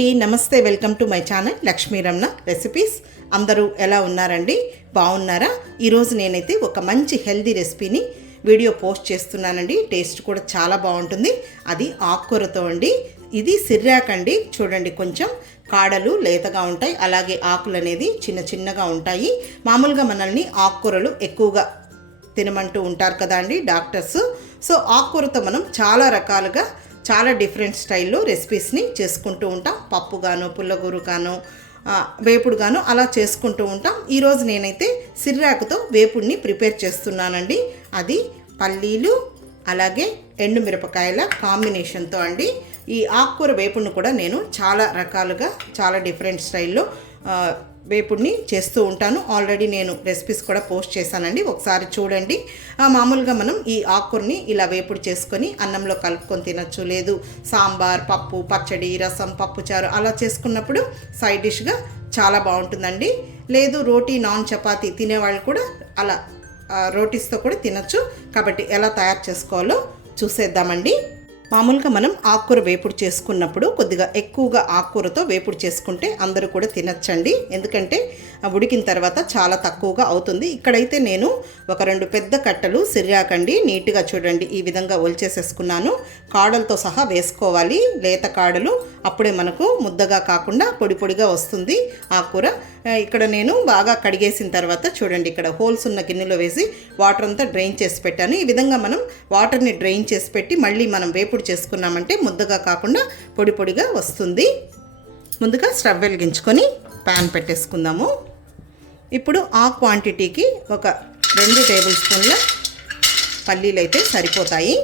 అండి, నమస్తే. Welcome to my channel Lakshmi Ramana recipes. అందరూ ఎలా ఉన్నారండి? బాగున్నారా? ఈరోజు నేనైతే ఒక మంచి హెల్దీ రెసిపీని వీడియో పోస్ట్ చేస్తున్నానండి. టేస్ట్ కూడా చాలా బాగుంటుంది. అది ఆకుకూరతో అండి. ఇది సిర్రాక్ అండి. చూడండి, కొంచెం కాడలు లేతగా ఉంటాయి, అలాగే ఆకులు అనేది చిన్న చిన్నగా ఉంటాయి. మామూలుగా మనల్ని ఆకుకూరలు ఎక్కువగా తినమంటూ ఉంటారు కదా అండి డాక్టర్స్. సో ఆకుకూరతో మనం చాలా రకాలుగా చాలా డిఫరెంట్ స్టైల్లో రెసిపీస్ని చేసుకుంటూ ఉంటాం. పప్పు గాను, పుల్లగూరు గాను, వేపుడు గాను అలా చేసుకుంటూ ఉంటాం. ఈరోజు నేనైతే సిర్రాకుతో వేపుడిని ప్రిపేర్ చేస్తున్నానండి. అది పల్లీలు అలాగే ఎండుమిరపకాయల కాంబినేషన్తో అండి. ఈ ఆకుకూర వేపుడిని కూడా నేను చాలా రకాలుగా చాలా డిఫరెంట్ స్టైల్లో వేపుడిని చేస్తూ ఉంటాను. ఆల్రెడీ నేను రెసిపీస్ కూడా పోస్ట్ చేశానండి, ఒకసారి చూడండి. మామూలుగా మనం ఈ ఆకుకూరని ఇలా వేపుడు చేసుకొని అన్నంలో కలుపుకొని తినచ్చు, లేదు సాంబార్, పప్పు, పచ్చడి, రసం, పప్పుచారు అలా చేసుకున్నప్పుడు సైడ్ డిష్గా చాలా బాగుంటుందండి. లేదు రోటీ, నాన్, చపాతీ తినేవాళ్ళు కూడా అలా రోటీస్తో కూడా తినచ్చు. కాబట్టి ఎలా తయారు చేసుకోవాలో చూసేద్దామండి. మామూలుగా మనం ఆకుకూర వేపుడు చేసుకున్నప్పుడు కొద్దిగా ఎక్కువగా ఆకుకూరతో వేపుడు చేసుకుంటే అందరూ కూడా తినచ్చండి. ఎందుకంటే ఉడికిన తర్వాత చాలా తక్కువగా అవుతుంది. ఇక్కడైతే నేను ఒక 2 పెద్ద కట్టలు సిర్రాకండి నీట్గా చూడండి ఈ విధంగా ఒలిచేసేసుకున్నాను. కాడలతో సహా వేసుకోవాలి, లేత కాడలు. అప్పుడే మనకు ముద్దగా కాకుండా పొడి పొడిగా వస్తుంది ఆకుకూర. ఇక్కడ నేను బాగా కడిగేసిన తర్వాత చూడండి, ఇక్కడ హోల్స్ ఉన్న గిన్నెలో వేసి వాటర్ అంతా డ్రైన్ చేసి పెట్టాను. ఈ విధంగా మనం వాటర్ని డ్రైన్ చేసి పెట్టి మళ్ళీ మనం వేపుడు చేసుకున్నామంటే ముద్దగా కాకుండా పొడి పొడిగా వస్తుంది. ముందుగా స్టవ్ వెలిగించుకొని ప్యాన్ పెట్టేసుకుందాము. ఇప్పుడు ఆ క్వాంటిటీకి ఒక 2 టేబుల్ స్పూన్ల పల్లీలు అయితే సరిపోతాయి.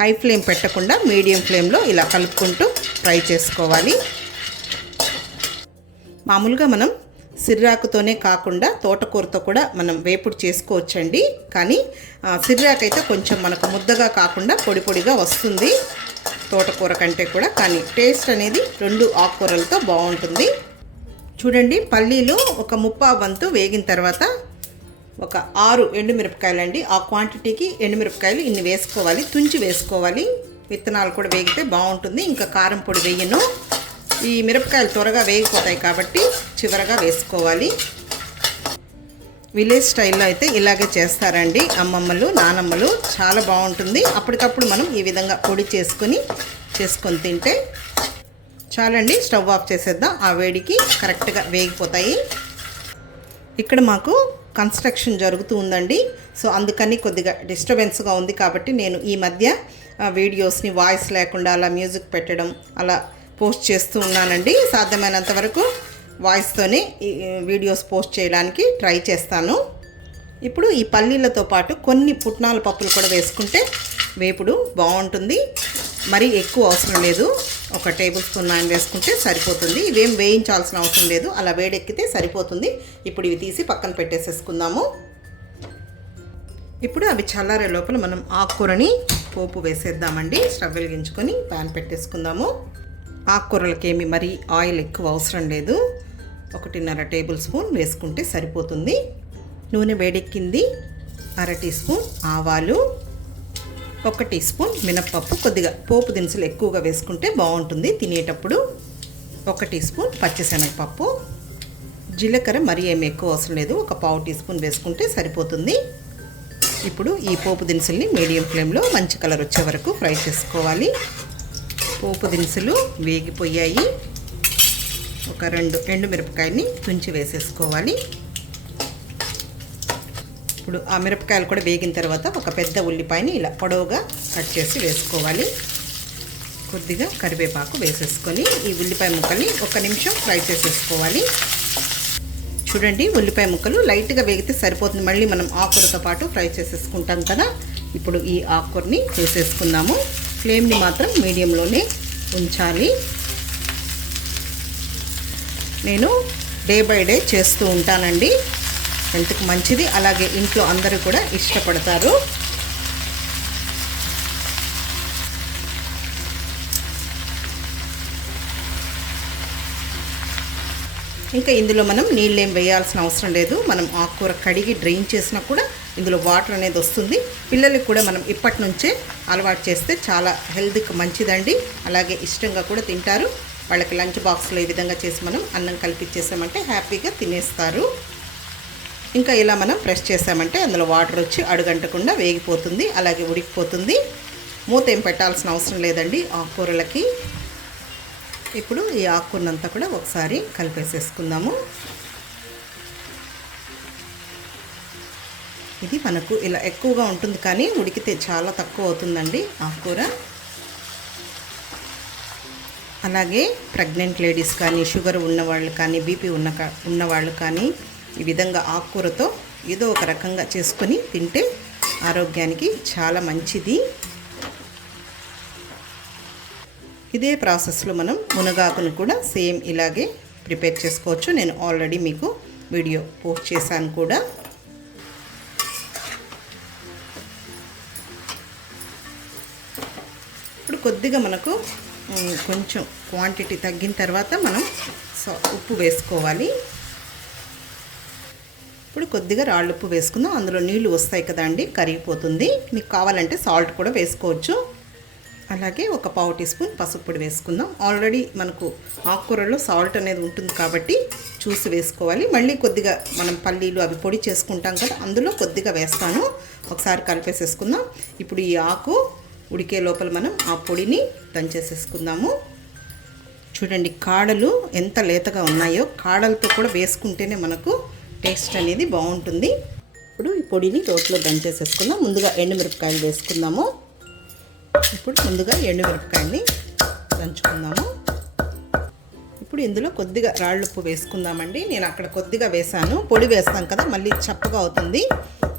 హై ఫ్లేమ్ పెట్టకుండా మీడియం ఫ్లేమ్లో ఇలా కలుపుకుంటూ ఫ్రై చేసుకోవాలి. మామూలుగా మనం సిర్రాకుతోనే కాకుండా తోటకూరతో కూడా మనం వేపుడు చేసుకోవచ్చండి. కానీ సిర్రాకు అయితే కొంచెం మనకు ముద్దగా కాకుండా పొడి పొడిగా వస్తుంది తోటకూర కంటే కూడా. కానీ టేస్ట్ అనేది 2 ఆకుకూరలతో బాగుంటుంది. చూడండి, పల్లీలు ఒక 1/2 వంతు వేగిన తర్వాత ఒక 6 ఎండుమిరపకాయలండి. ఆ క్వాంటిటీకి ఎండుమిరపకాయలు ఇన్ని వేసుకోవాలి, తుంచి వేసుకోవాలి. విత్తనాలు కూడా వేగితే బాగుంటుంది. ఇంకా కారం పొడి వేయను. ఈ మిరపకాయలు త్వరగా వేగిపోతాయి కాబట్టి చివరగా వేసుకోవాలి. విలేజ్ స్టైల్లో అయితే ఇలాగే చేస్తారండి అమ్మమ్మలు, నానమ్మలు. చాలా బాగుంటుంది. అప్పటికప్పుడు మనం ఈ విధంగా పొడి చేసుకొని తింటే చాలండి. స్టవ్ ఆఫ్ చేసేద్దాం. ఆ వేడికి కరెక్ట్గా వేగిపోతాయి. ఇక్కడ మాకు కన్స్ట్రక్షన్ జరుగుతూ ఉందండి. సో అందుకని కొద్దిగా డిస్టర్బెన్స్గా ఉంది. కాబట్టి నేను ఈ మధ్య వీడియోస్ని వాయిస్ లేకుండా అలా మ్యూజిక్ పెట్టడం అలా పోస్ట్ చేస్తూ ఉన్నానండి. సాధ్యమైనంత వరకు వాయిస్తోనే ఈ వీడియోస్ పోస్ట్ చేయడానికి ట్రై చేస్తాను. ఇప్పుడు ఈ పల్లీలతో పాటు కొన్ని పుట్నాల పప్పులు కూడా వేసుకుంటే వేపుడు బాగుంటుంది. మరీ ఎక్కువ అవసరం లేదు, ఒక టేబుల్ స్పూన్ ఆయిల్ వేసుకుంటే సరిపోతుంది. ఇవేం వేయించాల్సిన అవసరం లేదు, అలా వేడెక్కితే సరిపోతుంది. ఇప్పుడు ఇవి తీసి పక్కన పెట్టేసేసుకుందాము. ఇప్పుడు అవి చల్లారే లోపల మనం ఆకుకూరని పోపు వేసేద్దామండి. స్టవ్ వెలిగించుకొని ప్యాన్ పెట్టేసుకుందాము. ఆకుకూరలకి ఏమి మరీ ఆయిల్ ఎక్కువ అవసరం లేదు, 1.5 టేబుల్ స్పూన్ వేసుకుంటే సరిపోతుంది. నూనె వేడెక్కింది. 1/2 టీ స్పూన్ ఆవాలు, 1 టీ స్పూన్ మినప్పప్పు. కొద్దిగా పోపు దినుసులు ఎక్కువగా వేసుకుంటే బాగుంటుంది తినేటప్పుడు. 1 టీ స్పూన్ పచ్చిశనగపప్పు. జీలకర్ర మరీ ఏమి ఎక్కువ అవసరం లేదు, ఒక 1/2 టీ స్పూన్ వేసుకుంటే సరిపోతుంది. ఇప్పుడు ఈ పోపు దినుసుల్ని మీడియం ఫ్లేమ్లో మంచి కలర్ వచ్చే వరకు ఫ్రై చేసుకోవాలి. పోపు దినుసులు వేగిపోయాయి. ఒక 2 ఎండుమిరపకాయని తుంచి వేసేసుకోవాలి. ఇప్పుడు ఆ మిరపకాయలు కూడా వేగిన తర్వాత ఒక పెద్ద ఉల్లిపాయని ఇలా పొడవుగా కట్ చేసి వేసుకోవాలి. కొద్దిగా కరివేపాకు వేసేసుకొని ఈ ఉల్లిపాయ ముక్కల్ని 1 నిమిషం ఫ్రై చేసేసుకోవాలి. చూడండి, ఉల్లిపాయ ముక్కలు లైట్గా వేగితే సరిపోతుంది. మళ్ళీ మనం ఆకుకూరతో పాటు ఫ్రై చేసేసుకుంటాం కదా. ఇప్పుడు ఈ ఆకుకూరని వేసేసుకుందాము. ఫ్లేమ్ని మాత్రం మీడియంలోనే ఉంచాలి. నేను డే బై డే చేస్తూ ఉంటానండి. హెల్త్కి మంచిది, అలాగే ఇంట్లో అందరూ కూడా ఇష్టపడతారు. ఇంకా ఇందులో మనం నీళ్ళేం వేయాల్సిన అవసరం లేదు. మనం ఆకుకూర కడిగి డ్రైన్ చేసినా కూడా ఇందులో వాటర్ అనేది వస్తుంది. పిల్లలకి కూడా మనం ఇప్పటి నుంచే అలవాటు చేస్తే చాలా హెల్త్కి మంచిదండి. అలాగే ఇష్టంగా కూడా తింటారు. వాళ్ళకి లంచ్ బాక్స్లో ఈ విధంగా చేసి మనం అన్నం కలిపిచ్చేసామంటే హ్యాపీగా తినేస్తారు. ఇంకా ఇలా మనం ప్రెస్ చేసామంటే అందులో వాటర్ వచ్చి అడుగంటకుండా వేగిపోతుంది, అలాగే ఉడికిపోతుంది. మూత ఏం పెట్టాల్సిన అవసరం లేదండి ఆకుకూరలకి. ఇప్పుడు ఈ ఆకుకూరనంతా కూడా ఒకసారి కలిపేసేసుకుందాము. ఇది మనకు ఇలా ఎక్కువగా ఉంటుంది కానీ ఉడికితే చాలా తక్కువ అవుతుందండి ఆకుకూర. అలాగే ప్రెగ్నెంట్ లేడీస్ కానీ, షుగర్ ఉన్నవాళ్ళు కానీ, బీపీ ఉన్నవాళ్ళు కానీ ఈ విధంగా ఆకుకూరతో ఏదో ఒక రకంగా చేసుకొని తింటే ఆరోగ్యానికి చాలా మంచిది. ఇదే ప్రాసెస్లో మనం మునగాకును కూడా సేమ్ ఇలాగే ప్రిపేర్ చేసుకోవచ్చు. నేను ఆల్రెడీ మీకు వీడియో పోస్ట్ చేశాను కూడా. ఇప్పుడు కొద్దిగా మనకు కొంచెం క్వాంటిటీ తగ్గిన తర్వాత మనం ఉప్పు వేసుకోవాలి. ఇప్పుడు కొద్దిగా రాళ్ళు ఉప్పు వేసుకుందాం. అందులో నీళ్లు వస్తాయి కదా అండి, కరిగిపోతుంది. మీకు కావాలంటే సాల్ట్ కూడా వేసుకోవచ్చు. అలాగే ఒక పావు టీ స్పూన్ పసుపు పొడి వేసుకుందాం. ఆల్రెడీ మనకు ఆకుకూరలో సాల్ట్ అనేది ఉంటుంది కాబట్టి చూసి వేసుకోవాలి. మళ్ళీ కొద్దిగా మనం పల్లీలు అవి పొడి చేసుకుంటాం కదా, అందులో కొద్దిగా వేస్తాను. ఒకసారి కలిపేసేసుకుందాం. ఇప్పుడు ఈ ఆకు ఉడికే లోపల మనం ఆ పొడిని దంచేసేసుకుందాము. చూడండి కాడలు ఎంత లేతగా ఉన్నాయో, కాడలతో కూడా వేసుకుంటేనే మనకు టేస్ట్ అనేది బాగుంటుంది. ఇప్పుడు ఈ పొడిని రోట్లో దంచేసేసుకుందాం. ముందుగా ఎండుమిరపకాయలు వేసుకుందాము. ఇప్పుడు ముందుగా ఎండుమిరపకాయని దంచుకుందాము. ఇప్పుడు ఇందులో కొద్దిగా రాళ్ళుప్పు వేసుకుందామండి. నేను అక్కడ కొద్దిగా వేసాను, పొడి వేస్తాం కదా మళ్ళీ చప్పగా అవుతుంది.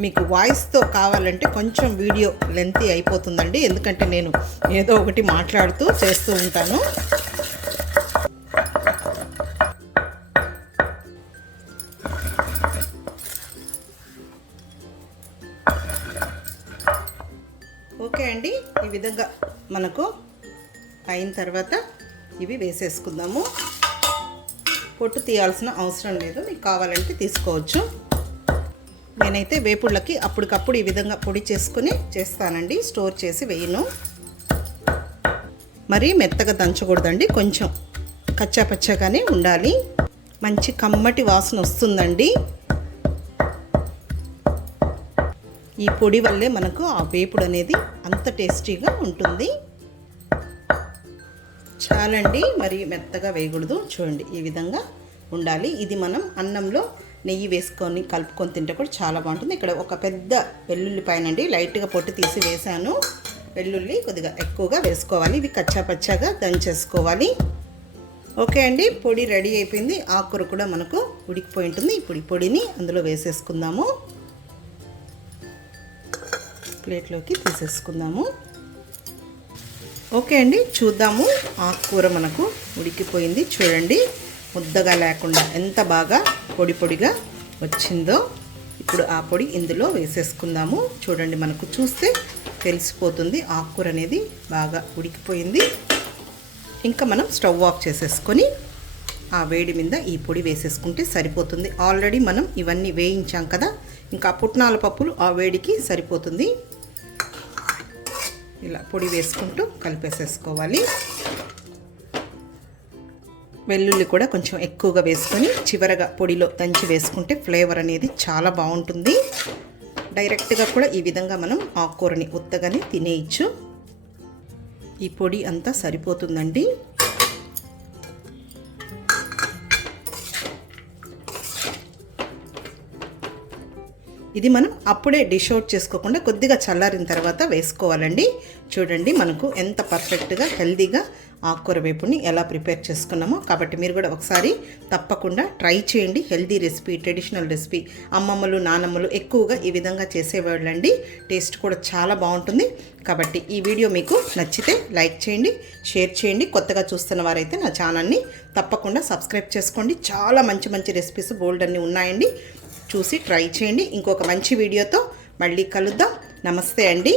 మీకు వాయిస్తో కావాలంటే కొంచెం వీడియో లెంతీ అయిపోతుందండి, ఎందుకంటే నేను ఏదో ఒకటి మాట్లాడుతూ చేస్తూ ఉంటాను. ఓకే అండి, ఈ విధంగా మనకు అయిన తర్వాత ఇవి వేసేసుకుందాము. పొట్టు తీయాల్సిన అవసరం లేదు, మీకు కావాలంటే తీసుకోవచ్చు. నేనైతే వేపుళ్ళకి అప్పటికప్పుడు ఈ విధంగా పొడి చేసుకుని చేస్తానండి, స్టోర్ చేసి వేయను. మరీ మెత్తగా దంచకూడదండి, కొంచెం కచ్చాపచ్చాగానే ఉండాలి. మంచి కమ్మటి వాసన వస్తుందండి. ఈ పొడి వల్లే మనకు ఆ వేపుడు అనేది అంత టేస్టీగా ఉంటుంది. చాలండి, మరి మెత్తగా వేయకూడదు. చూడండి ఈ విధంగా ఉండాలి. ఇది మనం అన్నంలో నెయ్యి వేసుకొని కలుపుకొని తింటే కూడా చాలా బాగుంటుంది. ఇక్కడ ఒక పెద్ద వెల్లుల్లి పైనండి లైట్గా పొట్టు తీసి వేసాను. వెల్లుల్లి కొద్దిగా ఎక్కువగా వేసుకోవాలి. ఇవి కచ్చాపచ్చాగా దంచేసుకోవాలి. ఓకే అండి, పొడి రెడీ అయిపోయింది. ఆకుకూర కూడా మనకు ఉడికిపోయి ఉంటుంది. ఇప్పుడు ఈ పొడిని అందులో వేసేసుకుందాము. ప్లేట్లోకి తీసేసుకుందాము. ఓకే అండి, చూద్దాము. ఆకుకూర మనకు ఉడికిపోయింది. చూడండి ముద్దగా లేకుండా ఎంత బాగా పొడి పొడిగా వచ్చిందో. ఇప్పుడు ఆ పొడి ఇందులో వేసేసుకుందాము. చూడండి మనకు చూస్తే తెలిసిపోతుంది ఆకుకూర అనేది బాగా ఉడికిపోయింది. ఇంకా మనం స్టవ్ ఆఫ్ చేసేసుకొని ఆ వేడి మీద ఈ పొడి వేసేసుకుంటే సరిపోతుంది. ఆల్రెడీ మనం ఇవన్నీ వేయించాం కదా, ఇంకా పుట్నాల పప్పులు ఆ వేడికి సరిపోతుంది. ఇలా పొడి వేసుకుంటూ కలిపేసేసుకోవాలి. వెల్లుల్లి కూడా కొంచెం ఎక్కువగా వేసుకొని చివరగా పొడిలో దంచి వేసుకుంటే ఫ్లేవర్ అనేది చాలా బాగుంటుంది. డైరెక్ట్గా కూడా ఈ విధంగా మనం ఆకుకూరని ఉత్తగానే తినేయచ్చు. ఈ పొడి అంతా సరిపోతుందండి. ఇది మనం అప్పుడే డిష్ అవుట్ చేసుకోకుండా కొద్దిగా చల్లారిన తర్వాత వేసుకోవాలండి. చూడండి మనకు ఎంత పర్ఫెక్ట్గా హెల్తీగా ఆకుకూర వేపుని ఎలా ప్రిపేర్ చేసుకున్నామో. కాబట్టి మీరు కూడా ఒకసారి తప్పకుండా ట్రై చేయండి. Healthy recipe, traditional recipe. అమ్మమ్మలు నానమ్మలు ఎక్కువగా ఈ విధంగా చేసేవాళ్ళండి. టేస్ట్ కూడా చాలా బాగుంటుంది. కాబట్టి ఈ వీడియో మీకు నచ్చితే లైక్ చేయండి, షేర్ చేయండి. కొత్తగా చూస్తున్న వారైతే నా ఛానల్ని తప్పకుండా సబ్స్క్రైబ్ చేసుకోండి. చాలా మంచి మంచి రెసిపీస్ బోల్డ్ అన్నీ ఉన్నాయండి, చూసి ట్రై చేయండి. ఇంకొక మంచి వీడియోతో మళ్ళీ కలుద్దాం. నమస్తే అండి.